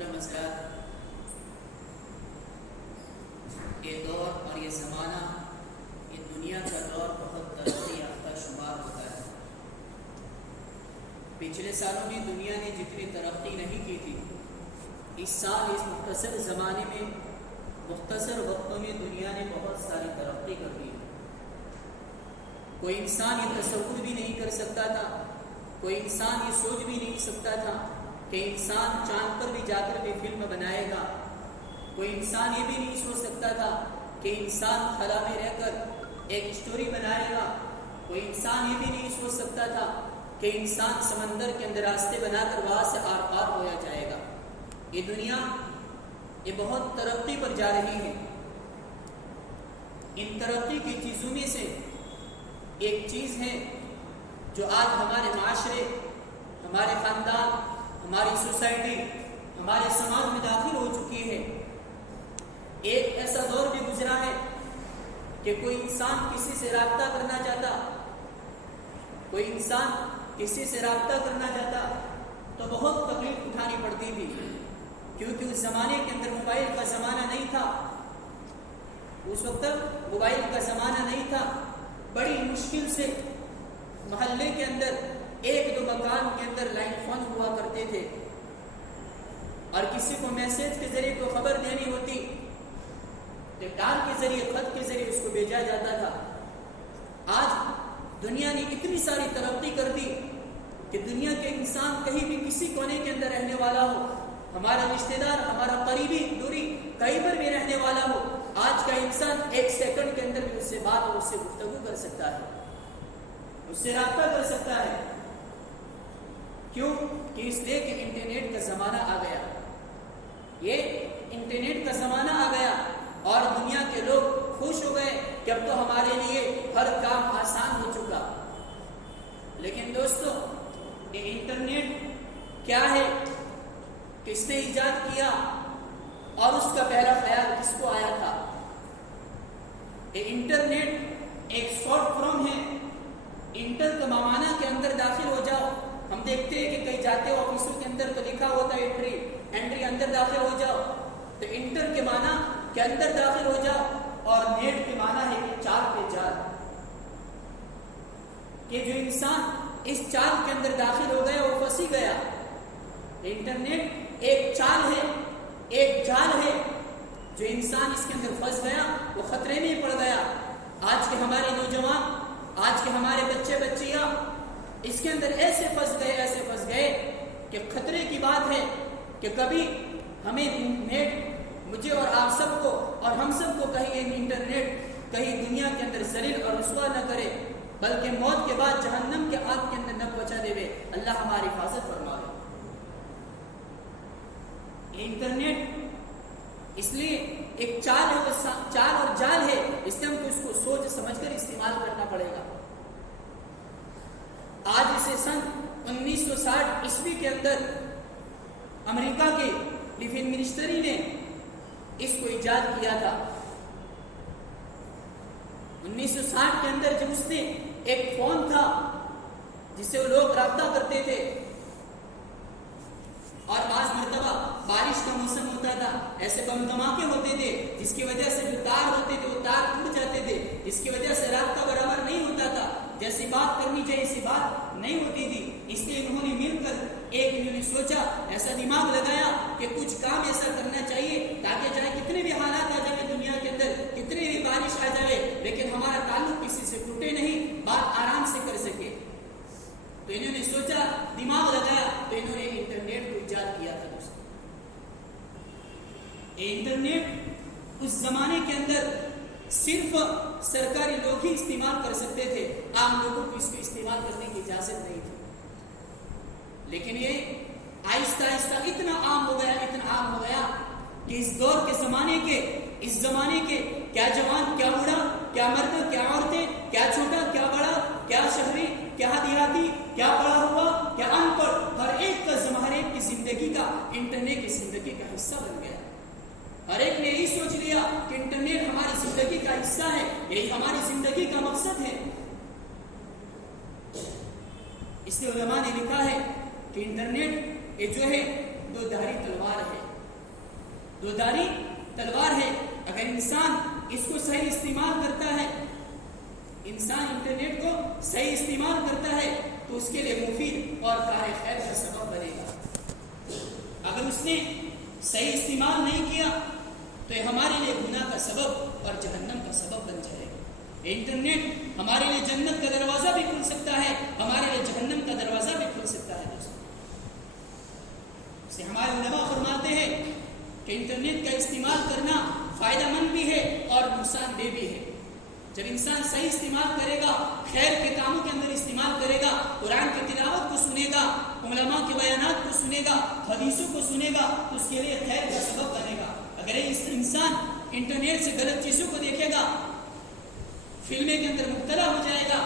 محترم حضرات، یہ دور اور یہ زمانہ، یہ دنیا کا دور بہت ترقی یافتہ شمار ہوتا ہے۔ پچھلے سالوں میں دنیا نے جتنی ترقی نہیں کی تھی، اس سال اس مختصر زمانے میں، مختصر وقتوں میں دنیا نے بہت ساری ترقی کر دی ہے۔ کوئی انسان یہ تصور بھی نہیں کر سکتا تھا، کوئی انسان یہ سوچ بھی نہیں سکتا تھا کہ انسان چاند پر بھی جا کر بھی فلم بنائے گا۔ کوئی انسان یہ بھی نہیں سوچ سکتا تھا کہ انسان خلا میں رہ کر ایک اسٹوری بنائے گا۔ کوئی انسان یہ بھی نہیں سوچ سکتا تھا کہ انسان سمندر کے اندر راستے بنا کر وہاں سے آر پار ہویا جائے گا۔ یہ دنیا یہ بہت ترقی پر جا رہی ہے۔ ان ترقی کی چیزوں میں سے ایک چیز ہے جو آج ہمارے معاشرے، ہمارے خاندان، ہماری سوسائٹی، ہمارے سماج میں داخل ہو چکی ہے۔ ایک ایسا دور بھی گزرا ہے کہ کوئی انسان کسی سے رابطہ کرنا چاہتا، کوئی انسان کسی سے رابطہ کرنا چاہتا تو بہت تکلیف اٹھانی پڑتی تھی، کیونکہ اس زمانے کے اندر موبائل کا زمانہ نہیں تھا۔ اس وقت موبائل کا زمانہ نہیں تھا۔ بڑی مشکل سے محلے کے اندر ایک دو مکان کے اندر لائن فون ہوا کرتے تھے، اور کسی کو میسج کے ذریعے کو خبر دینی ہوتی تو ڈاک کے ذریعے، خط کے ذریعے اس کو بھیجا جاتا تھا۔ آج دنیا نے اتنی ساری ترقی کر دی کہ دنیا کے انسان کہیں بھی کسی کونے کے اندر رہنے والا ہو، ہمارا رشتہ دار، ہمارا قریبی دوری کہیں پر بھی رہنے والا ہو، آج کا انسان ایک سیکنڈ کے اندر بھی اس سے بات اور اس سے گفتگو کر سکتا ہے، اس سے رابطہ کر سکتا ہے۔ کیوں؟ کہ اس لیے کہ انٹرنیٹ کا زمانہ آ گیا۔ یہ انٹرنیٹ کا زمانہ آ گیا اور دنیا کے لوگ خوش ہو گئے کہ اب تو ہمارے لیے ہر کام آسان ہو چکا۔ لیکن دوستو، یہ انٹرنیٹ کیا ہے، کس نے ایجاد کیا اور اس کا پہلا خیال کس کو آیا تھا؟ یہ انٹرنیٹ ایک شارٹ فارم ہے۔ انٹر کا معنی کے اندر داخل ہو جاؤ۔ ہم دیکھتے ہیں کہ کئی جاتے ہو آفسوں کے اندر تو لکھا ہوتا ہے انٹری اندر داخل ہو جاؤ، تو انٹر کے معنی کے اندر داخل ہو جاؤ، اور نیٹ کے معنی ہے کہ چال پہ جال، کہ جو انسان اس چال کے اندر داخل ہو گیا وہ پھنس گیا۔ انٹرنیٹ ایک چال ہے، ایک جال ہے، جو انسان اس کے اندر پھنس گیا وہ خطرے میں پڑ گیا۔ آج کے ہمارے نوجوان، آج کے ہمارے بچے بچیاں اس کے اندر ایسے پھنس گئے کہ خطرے کی بات ہے کہ کبھی ہمیں نیٹ، مجھے اور آپ سب کو اور ہم سب کو کہیں انٹرنیٹ کہیں دنیا کے اندر ذلیل اور رسوا نہ کرے، بلکہ موت کے بعد جہنم کے آگ کے اندر نہ پہنچا دے۔ اللہ ہماری حفاظت فرمائے۔ انٹرنیٹ اس لیے ایک چال ہے، چال اور جال ہے، اس لیے ہم کو اس کو سوچ سمجھ کر استعمال کرنا پڑے گا۔ آج سے سن 1960 عیسوی کے اندر امریکہ کے ڈیفینس منسٹری نے اس کو ایجاد کیا تھا۔ 1960 کے اندر جب اس نے ایک فون تھا جس سے وہ لوگ رابطہ کرتے تھے، اور بعض مرتبہ بارش کا موسم ہوتا تھا، ایسے بم دھماکے ہوتے تھے جس کی وجہ سے جو تار ہوتے تھے وہ تار ٹوٹ جاتے تھے، جس کی وجہ سے رابطہ برابر نہیں ہوتا تھا، جیسی بات کرنی چاہیے ایسی بات نہیں ہوتی تھی۔ اس لیے انہوں نے مل کر انہوں نے سوچا، ایسا دماغ لگایا کہ کچھ کام ایسا کرنا چاہیے تاکہ چاہے کتنے بھی حالات آ جائے دنیا کے اندر، کتنی بھی بارش آ جائے، لیکن ہمارا تعلق کسی سے ٹوٹے نہیں، بات آرام سے کر سکے۔ تو انہوں نے سوچا، دماغ لگایا، تو انہوں نے انٹرنیٹ کو ایجاد کیا تھا۔ دوستوں، انٹرنیٹ اس زمانے کے اندر صرف سرکاری لوگ ہی استعمال کر سکتے تھے، عام لوگوں کو اس کو استعمال کرنے کی اجازت نہیں تھی۔ لیکن یہ آہستہ آہستہ اتنا عام ہو گیا کہ اس دور کے زمانے کے کیا جوان، کیا بوڑھا، کیا مرد، کیا عورتیں، کیا چھوٹا، کیا بڑا، کیا شہری، کیا دیہاتی، کیا پڑھا ہوا، کیا ان پڑھ، ہر ایک کی زندگی کا انٹرنیٹ کی زندگی کا حصہ بن گیا۔ ہر ایک نے یہی سوچ لیا کہ انٹرنیٹ ہماری زندگی کا حصہ ہے، یہی ہماری زندگی کا مقصد ہے۔ اس لیے علماء نے لکھا ہے کہ انٹرنیٹ یہ جو ہے دو دھاری تلوار ہے۔ دوधारी तलवार है। अगर इंसान इसको सही इस्तेमाल करता है, इंसान इंटरनेट को सही इस्तेमाल करता है तो उसके लिए मुफीद और कार खैर का सबब बनेगा। अगर उसने सही इस्तेमाल नहीं किया तो ये हमारे लिए गुनाह का सबब और जहन्नम का सबब बन जाएगा। इंटरनेट हमारे लिए जन्नत का दरवाजा भी खुल सकता है, हमारे लिए जहन्नम का दरवाजा भी खुल सकता है दोस्तों। इसलिए हमारे उलमा फरमाते हैं कि इंटरनेट का इस्तेमाल करना फायदेमंद भी है और नुकसानदेह भी है। जब इंसान सही इस्तेमाल करेगा, खैर के कामों के अंदर इस्तेमाल करेगा, कुरान की तिलावत को सुनेगा, उलमा के बयानात को सुनेगा, हदीसों को सुनेगा तो उसके लिए खैर का सबब बनेगा। अगर इस इंसान इंटरनेट से गलत चीज़ों को देखेगा, फिल्में के अंदर मुब्तला हो जाएगा,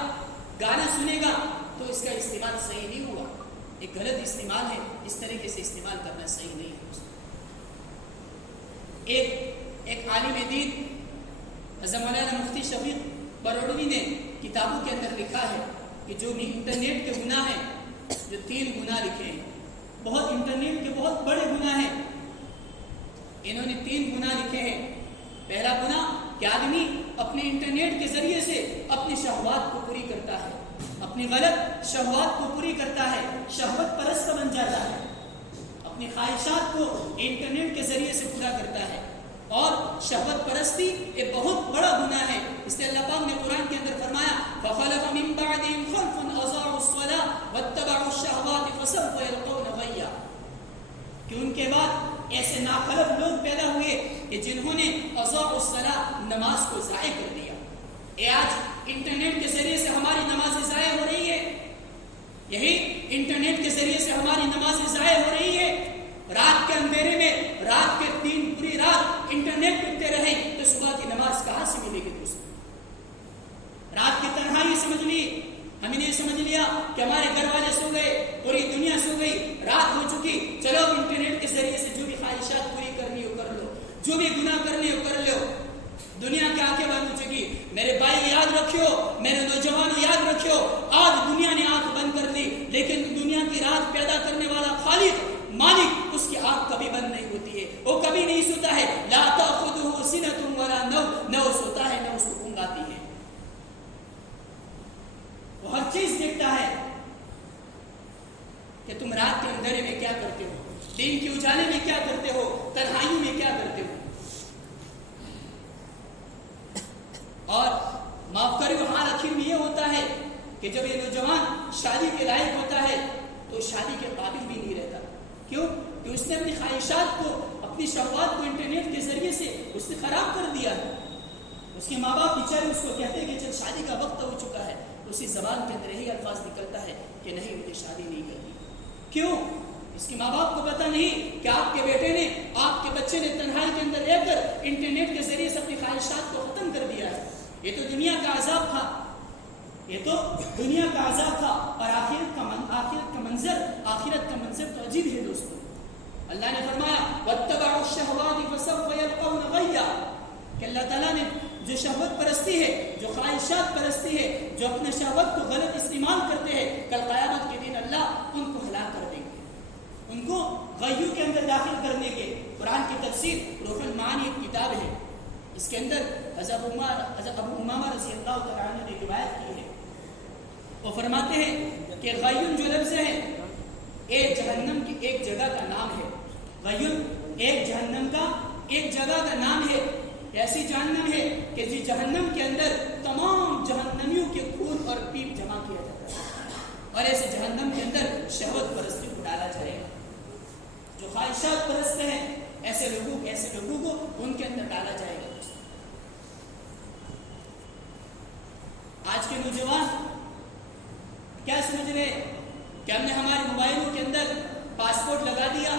गाना सुनेगा तो इसका इस्तेमाल सही नहीं हुआ, एक गलत इस्तेमाल है। इस तरीके से इस्तेमाल करना सही नहीं है। एक आलिम दीन हज़रत मौलाना मुफ्ती शफीक बरोड़वी ने किताबों के अंदर लिखा है कि जो भी इंटरनेट के गुनाह हैं, जो 3 गुनाह लिखे हैं, बहुत इंटरनेट के बहुत बड़े गुनाह हैं। इन्होंने 3 गुनाह लिखे हैं। पहला गुनाह कि आदमी अपने इंटरनेट के जरिए से अपनी शहवात को पूरी करता है, अपनी गलत शहवात को पूरी करता है, शहवत परस्त बन जाता है, अपनी ख्वाहिशात को इंटरनेट के जरिए से पूरा करता है। और शहवत परस्ती एक बहुत बड़ा गुनाह है। इसलिए अल्लाह पाक ने कुरान के अंदर फरमाया फखलफ मिन बअदिहिम खल्फुन अज़ाउस सलाह वत्तबअुश शहवाति फसौफ यल्क़ौना गय्या, कि उनके बाद ऐसे नाखलफ लोग पैदा हुए कि जिन्होंने अज़ाउस सलाह, नमाज को ज़ाय कर दिया। ये आज इंटरनेट के जरिए से हमारी नमाज़ें ज़ाय हो रही है, यही इंटरनेट के जरिए से हमारी नमाज़ें ज़ाय हो रही है। रात के अंधेरे में रात के 3 पूरी रात इंटरनेट पे रहे तो सुबह की नमाज कहां से मिलेगी दोस्तों? रात की तन्हाई समझ ली, हमने समझ लिया कि हमारे घर वाले सो गए, पूरी दुनिया सो गई, रात हो चुकी, चलो इंटरनेट के जरिए से जो भी ख्वाहिशात पूरी करनी हो कर लो, जो भी गुनाह करनी हो कर लो। दुनिया की आंखें बंद हो चुकी। मेरे भाई याद रखियो, मेरे नौजवानों याद रखियो, आज दुनिया ने आंख बंद कर दी, लेकिन दुनिया की रात पैदा करने वाला खालिक मालिक, उसकी आंख कभी बंद नहीं होती है, वो कभी नहीं सोता है। ला ताखुदुहु सिनतुन वला नौम, न वो सोता है न उसको ऊंघ आती है, वो हर चीज देखता है कि तुम रात के अंधेरे में क्या करते हो, दिन के उजाले में क्या करते हो, तन्हाई में क्या करते हो। और माफ करियो, हाल आखिर में ये होता है कि जब ये नौजवान शादी के लायक होता है तो शादी के काबिल भी नहीं रहता। क्यों? कि उसने अपनी ख्वाहिशात को, अपनी शहवात को इंटरनेट के जरिए से उसने खराब कर दिया है। उसके माँ बाप बेचारे उसको कहते हैं कि चल शादी का वक्त हो चुका है, उसी जबान के अंदर यही अल्फाज निकलता है कि नहीं, मुझे शादी नहीं करनी। क्यों? इसके माँ बाप को पता नहीं कि आपके बेटे ने, आपके बच्चे ने तन्हाई के अंदर रहकर इंटरनेट के जरिए से अपनी ख्वाहिशात को खत्म कर दिया है। ये तो दुनिया का अजाब था, ये तो दुनिया का अजाब था। और आखिरत का मंजर तो अजीब है दोस्तों। अल्लाह ने फरमाया वत्तबअुश शहवाति फसौफ यल्क़ौना गय्या, कि अल्लाह ताला ने जो शहवत परस्ती है, जो ख्वाहिशात परस्ती है, जो अपने शहवत को गलत इस्तेमाल करते हैं, कल क़यामत के दिन अल्लाह उनको हलाक कर देंगे, उनको गय्यू के अंदर दाखिल कर देंगे। कुरान की तफसीर रूहुल मानी एक किताब है, इसके अंदर हज़रत अबू उमामा रज़ी अल्लाह तआला अन्हु ने रिवायत की है। वो फरमाते हैं कि गय्यून जो लफ्ज़ है एक जहन्नम की एक जगह का नाम है। गय्यून एक जहन्नम का एक जगह का नाम है। ऐसी जहन्नम है कि जिस जहन्नम के अंदर तमाम जहन्नमियों के खून और पीप जमा किया जाता है, और ऐसे जहन्नम के अंदर शहवत परस्ती को डाला जाएगा। जो ख्वाहिशात परस्त हैं, ऐसे लोगों को उनके अंदर डाला जाएगा। आज के नौजवान क्या समझ रहे कि हमने हमारे मोबाइलों के अंदर पासपोर्ट लगा दिया,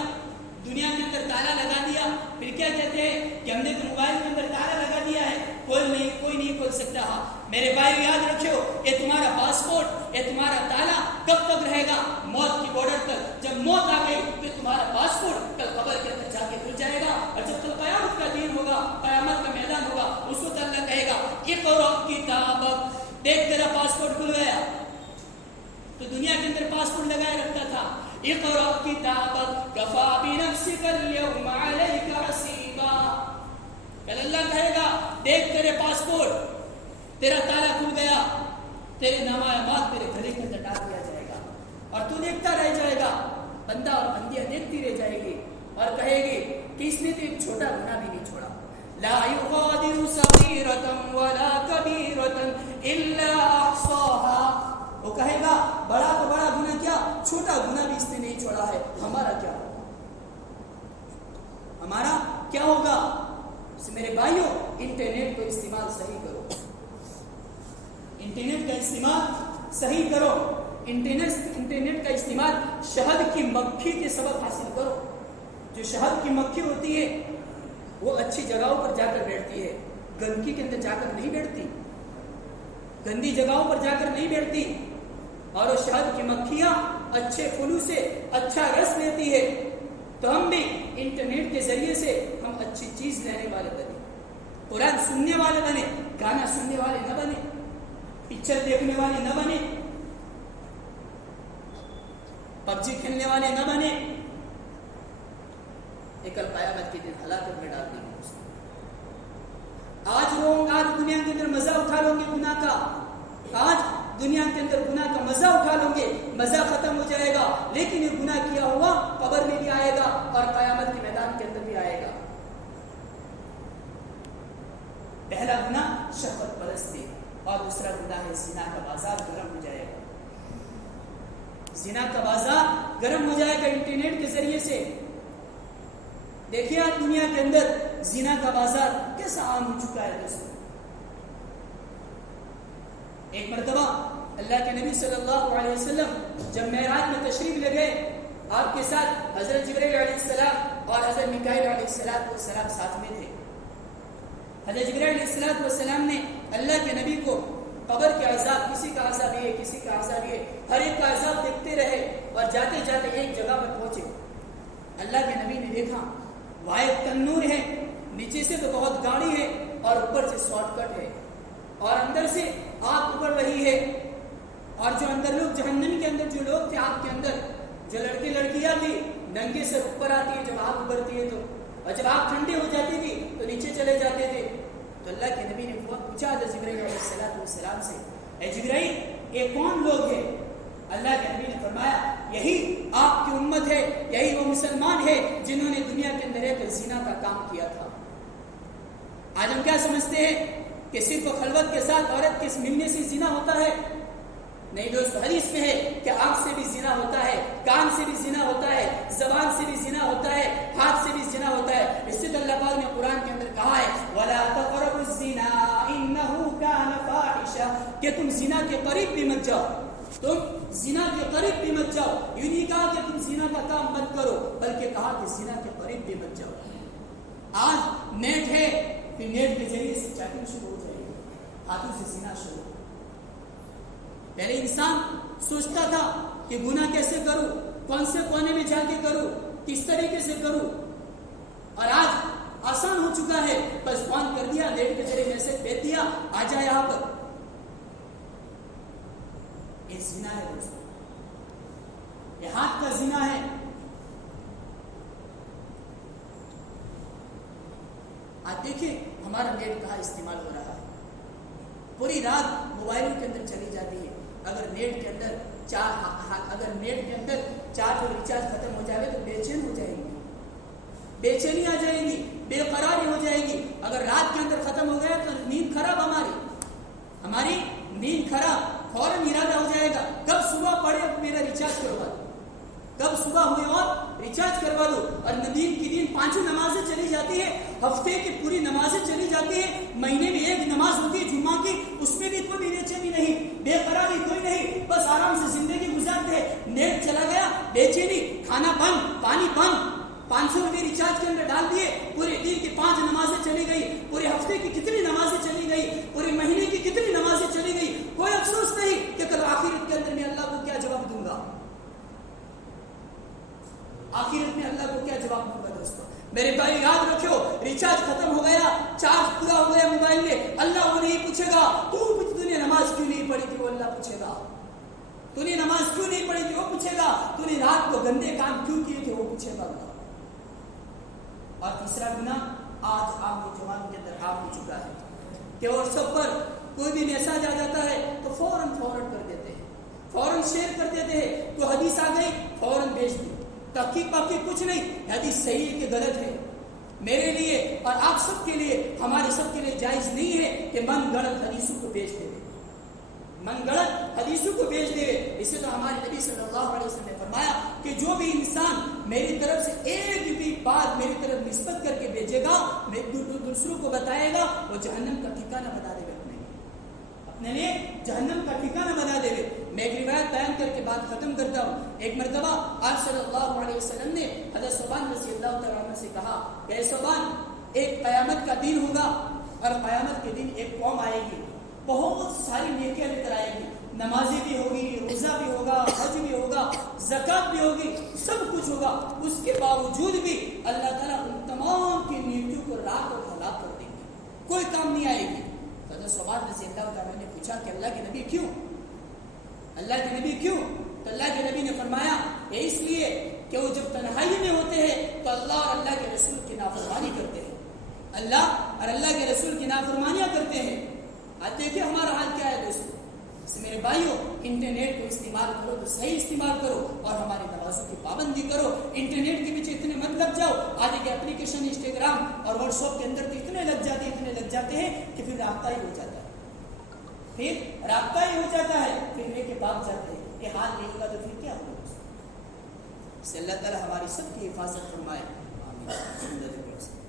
दुनिया के अंदर ताला लगा दिया, फिर क्या कहते हैं कि हमने तो मोबाइल के अंदर ताला लगा दिया है, कोई नहीं खोल सकता। हाँ मेरे भाई याद रखियो, ये तुम्हारा पासपोर्ट, ये तुम्हारा ताला कब तक रहेगा? मौत की बॉर्डर तक। जब मौत आ गई तो तुम्हारा पासपोर्ट कल कब्र के अंदर जाके खुल जाएगा, और जब कल क़यामत का दिन होगा, क़यामत का मैदान होगा, उसको तो अल्लाह कहेगा इक़रा किताबक, देख तेरा पासपोर्ट खुल गया। तो दुनिया के अंदर पासपोर्ट लगाए रखता था। इक़रा किताबक कफ़ा बिनफ़्सिका अल-यौमा अलैका हसीबा, तेरे पासपोर्ट, तेरा ताला खुल गया, तेरे नामा-ए-मात तेरे गले के अंदर डाल दिया जाएगा और तू देखता रह जाएगा। बंदा और बंदियां देखती रह जाएगी और कहेगी कि इसने तो एक छोटा गुनाह भी नहीं छोड़ा। ला युगादिरु सगीरतन वला कबीरतन इल्ला अहसाहा। वो कहेगा बड़ा तो बड़ा गुनाह क्या, छोटा गुनाह भी इसने नहीं छोड़ा है। हमारा क्या होगा, हमारा क्या होगा? मेरे भाइयों, इंटरनेट को इस्तेमाल सही करो, इंटरनेट का इस्तेमाल सही करो। इंटरनेट का इस्तेमाल शहद की मक्खी के सबक हासिल करो। जो शहद की मक्खी होती है वो अच्छी जगहों पर जाकर बैठती है, गंदगी के अंदर जाकर नहीं बैठती, गंदी जगहों पर जाकर नहीं बैठती। और वो शहद की मक्खियां अच्छे फूलों से अच्छा रस लेती है। तो हम भी इंटरनेट के जरिए से हम अच्छी चीज लेने वाले बने, कुरान सुनने वाले बने, गाना सुनने वाले न बने, पिक्चर देखने वाले न बने, पबजी खेलने वाले न बने। कल कयामत के दिन हलाकत में डाल देंगे। आज दुनिया के अंदर मजा उठा लोगे गुनाह का, आज दुनिया के अंदर गुनाह का मजा उठा लोगे, मजा खत्म हो जाएगा। लेकिन ये गुनाह किया हुआ कब्र में भी आएगा और कयामत के मैदान के अंदर भी आएगा। पहला गुनाह शहवत परस्ती और दूसरा गुनाह है जिना का बाजार गर्म हो जाएगा। जिना का बाजार गर्म हो जाएगा इंटरनेट के जरिए से। देखिए आज दुनिया के अंदर जिना का बाजार कैसा आम हो चुका है दोस्तों। एक मर्तबा अल्लाह के नबी सल्लल्लाहु अलैहि वसल्लम जब मेराज में तशरीफ ले गए, आपके साथ हजरत जिब्रील अलैहिस्सलाम और हजरत मिकाईल अलैहिस्सलाम साथ में थे। हजरत जिब्रील अलैहिस्सलाम ने अल्लाह के नबी को कब्र के अज़ाब, किसी का अज़ाब ये, किसी का अज़ाब ये, हर एक का अज़ाब देखते रहे और जाते जाते एक जगह पर पहुंचे। अल्लाह के नबी ने देखा वहाँ एक तन्नूर है, नीचे से तो बहुत गाढ़ी है और ऊपर से शॉर्टकट है और अंदर से आग उबल रही है। और जो अंदर लोग, जहन्नम के अंदर जो लोग थे आग के अंदर, जो लड़के लड़कियां थी, नंगे से ऊपर आती है जब आग उबलती है तो, और जब आग ठंडी हो जाती थी तो नीचे चले जाते थे। तो अल्लाह के नबी ने पूछा जिब्रील अलैहिस्सलाम से, ए जिब्रील ये कौन लोग हैं? अल्लाह के नबी ने फरमाया यही आपकी उम्मत है, यही वो मुसलमान है जिन्होंने दुनिया के अंदर एक ज़िना का काम किया था। आज हम क्या समझते हैं कि सिर्फ खलवत के साथ औरत के मिलने से ज़िना होता है? नहीं दोस्तों, हदीस में है कि आंख से भी ज़िना होता है, कान से भी ज़िना होता है, ज़बान से भी ज़िना होता है, हाथ से भी ज़िना होता है। इससे तो अल्लाह पाक ने कुरान के अंदर कहा है वला तक़रबुज़्ज़िना इन्नहु कान फ़ाहिशा, कि तुम ज़िना के करीब भी मत जाओ, तुम ज़िना के करीब भी मत जाओ। यूं नहीं कहा कि तुम ज़िना का काम मत करो, बल्कि कहा कि ज़िना के करीब भी मत जाओ। आज नेट है, फिर नेट के जरिए से चैटिंग शुरू हो जाएगी, हाथों से ज़िना शुरू। पहले इंसान सोचता था कि गुनाह कैसे करूं, कौन से कोने में जाके करूं, किस तरीके से करूं, और आज आसान हो चुका है, बस फोन कर दिया, नेट के जरिए मैसेज भेज दिया, आ जाए यहां पर। ये ज़िना है दोस्तों, ये हाथ का ज़िना है। आज देखिए हमारा नेट कहाँ इस्तेमाल हो रहा है, पूरी रात मोबाइलों के अंदर चली जाती है। अगर नेट के अंदर चार्ज और रिचार्ज खत्म हो जाए तो बेचैन हो जाएगी, बेचैनी आ जाएगी, बेकरारी हो जाएगी। अगर रात के अंदर खत्म हो गया तो नींद खराब, हमारी नींद खराब, फौरन इरादा हो जाएगा कब सुबह पड़े मेरा रिचार्ज करवा दो, कब सुबह हुए और रिचार्ज करवा दो। और दिन की दिन 5 नमाजें चली जाती है, हफ्ते की पूरी नमाजें चली जाती है, महीने में एक नमाज होती है जुम्मा की, उसमें भी कोई बेचैनी नहीं, बेकरारी कोई नहीं, बस आराम से जिंदगी गुजारते हैं। नेट चला गया, बेचैनी, खाना बंद, पानी बंद, 500 रुपये रिचार्ज के अंदर डाल दिए, पूरे दिन की 5 नमाजें चली गई, पूरे हफ्ते की कितनी नमाजें चली गई, पूरे महीने की कितनी नमाजें चली गई। कोई अफसोस नहीं कि कल आखिरत के अंदर मैं अल्लाह को क्या जवाब दूंगा, आखिरत में अल्लाह को क्या जवाब दूंगा। दोस्तों मेरे भाई याद रखो, रिचार्ज खत्म हो गया, चार्ज पूरा हो गया मोबाइल में, अल्लाह वो नहीं पूछेगा तूने नमाज क्यों नहीं पढ़ी थी, वो अल्लाह पूछेगा। तूने नमाज क्यों नहीं पढ़ी थी, वो पूछेगा। तूने रात को गंदे काम क्यों किए थे, वो पूछेगा अल्लाह। और तीसरा गुनाह आज आप नौजवानों के अंदर आम हो चुका है, کہ واٹس ایپ پر کوئی بھی میسج آ جاتا ہے تو فوراً فارورڈ کر دیتے ہیں، فوراً شیئر کر دیتے ہیں، کوئی حدیث آ گئی فوراً بھیج دی، تحقیق پاقیق کچھ نہیں، حدیث صحیح ہے کہ غلط ہے۔ میرے لیے اور آپ سب کے لیے، ہمارے سب کے لیے جائز نہیں ہے کہ من گڑت حدیثوں کو بھیج دے، من گڑت حدیثوں کو بھیج دے۔ اسے تو ہمارے نبی صلی اللہ علیہ وسلم نے فرمایا کہ جو بھی انسان میری طرف سے ایک بھی بات میری طرف نسبت کر کے بھیجے گا، دوسروں کو بتائے گا، وہ جہنم کا ٹھکانہ بنا دے گا، اپنے لیے جہنم کا ٹھکانہ بنا دے گا۔ میں ایک روایت بیان کر کے بات ختم کرتا ہوں۔ ایک مرتبہ آپ صلی اللہ علیہ وسلم نے حضرت ثوبان رضی اللہ تعالیٰ عنہ سے کہا کہ اے ثوبان، ایک قیامت کا دن ہوگا اور قیامت کے دن ایک قوم آئے گی، بہت ساری نیکیاں لے کر آئے گی، نمازیں بھی ہوگی، روزہ بھی ہوگا، حج بھی ہوگا، زکات بھی ہوگی، سب کچھ ہوگا، اس کے باوجود بھی اللہ تعالیٰ ان تمام کی نیکیوں کو رات اور ہلاک کر دیں گے، کوئی کام نہیں آئے گی۔ حضرت ثوبان رضی اللہ تعالیٰ نے پوچھا کہ اللہ کے نبی کیوں؟ اللہ کے نبی کیوں؟ تو اللہ کے نبی نے فرمایا کہ اس لیے کہ وہ جب تنہائی میں ہوتے ہیں تو اللہ اور اللہ کے رسول کی نافرمانی کرتے ہیں، اللہ اور اللہ کے رسول کی نافرمانیاں کرتے ہیں۔ آج دیکھیں ہمارا حال کیا ہے دوستو۔ اس میرے بھائیوں، انٹرنیٹ کو استعمال کرو تو صحیح استعمال کرو اور ہماری نمازوں کی پابندی کرو۔ انٹرنیٹ کے پیچھے اتنے مت لگ جاؤ، آج کے اپلیکیشن انسٹاگرام اور واٹس ایپ کے اندر تو اتنے لگ جاتے ہیں کہ پھر رابطہ ہی ہو جاتا ہے، پھر لے کے بھاگ جاتے ہیں۔ یہ حال نہیں ہوگا تو پھر کیا ہوگا؟ اس سے اللہ تعالیٰ ہماری سب کی حفاظت فرمائے، آمین۔